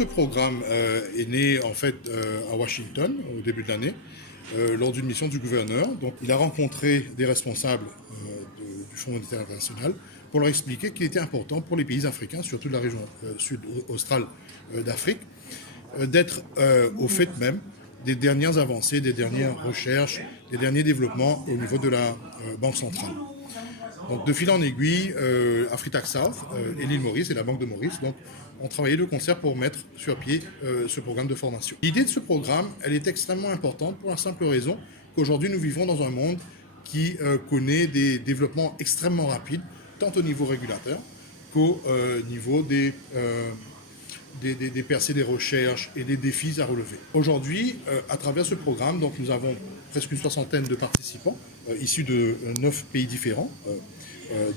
ce programme est né en fait à Washington au début de l'année, lors d'une mission du gouverneur. Donc, il a rencontré des responsables du Fonds monétaire international pour leur expliquer qu'il était important pour les pays africains, surtout de la région sud-australe d'Afrique, d'être au fait même des dernières avancées, des dernières recherches, des derniers développements au niveau de la Banque centrale. Donc, de fil en aiguille, Afritac South et l'île Maurice et la Banque de Maurice ont travaillé de concert pour mettre sur pied ce programme de formation. L'idée de ce programme, elle est extrêmement importante pour la simple raison qu'aujourd'hui, nous vivons dans un monde qui connaît des développements extrêmement rapides, tant au niveau régulateur qu'au niveau des percées des recherches et des défis à relever. Aujourd'hui, à travers ce programme, donc, nous avons presque une soixantaine de participants issus de 9 pays différents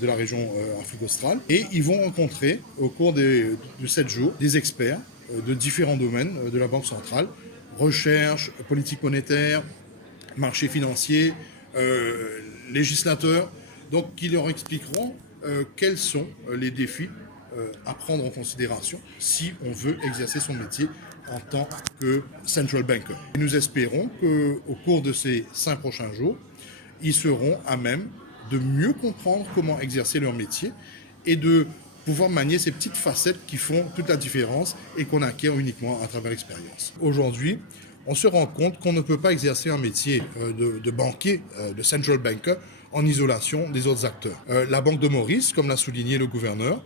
de la région Afrique australe. Et ils vont rencontrer au cours de 7 jours des experts de différents domaines de la Banque centrale, recherche, politique monétaire, marché financier, législateurs, donc qui leur expliqueront quels sont les défis à prendre en considération si on veut exercer son métier en tant que central banker. Et nous espérons qu'au cours de ces 5 prochains jours, ils seront à même de mieux comprendre comment exercer leur métier et de pouvoir manier ces petites facettes qui font toute la différence et qu'on acquiert uniquement à travers l'expérience. Aujourd'hui, on se rend compte qu'on ne peut pas exercer un métier de banquier, de central banker, en isolation des autres acteurs. La Banque de Maurice, comme l'a souligné le gouverneur,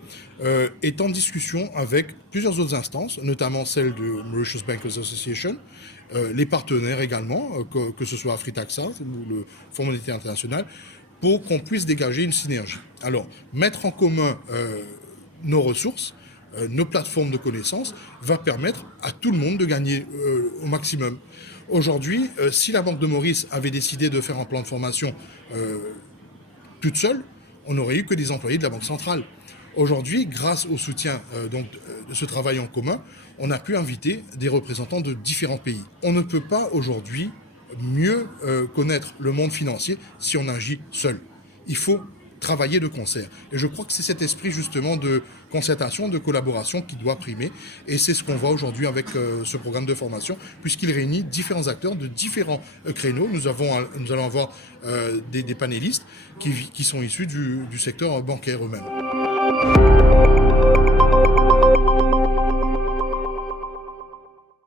est en discussion avec plusieurs autres instances, notamment celle de Mauritius Bankers Association, les partenaires également, que ce soit Afritac South ou le Fonds monétaire international, pour qu'on puisse dégager une synergie. Alors, mettre en commun nos ressources, nos plateformes de connaissances, va permettre à tout le monde de gagner au maximum. Aujourd'hui, si la Banque de Maurice avait décidé de faire un plan de formation toute seule, on n'aurait eu que des employés de la Banque centrale. Aujourd'hui, grâce au soutien de ce travail en commun, on a pu inviter des représentants de différents pays. On ne peut pas aujourd'hui mieux connaître le monde financier si on agit seul. Il faut travailler de concert. Et je crois que c'est cet esprit justement de concertation, de collaboration qui doit primer. Et c'est ce qu'on voit aujourd'hui avec ce programme de formation, puisqu'il réunit différents acteurs de différents créneaux. Nous allons avoir des panélistes qui sont issus du secteur bancaire eux-mêmes.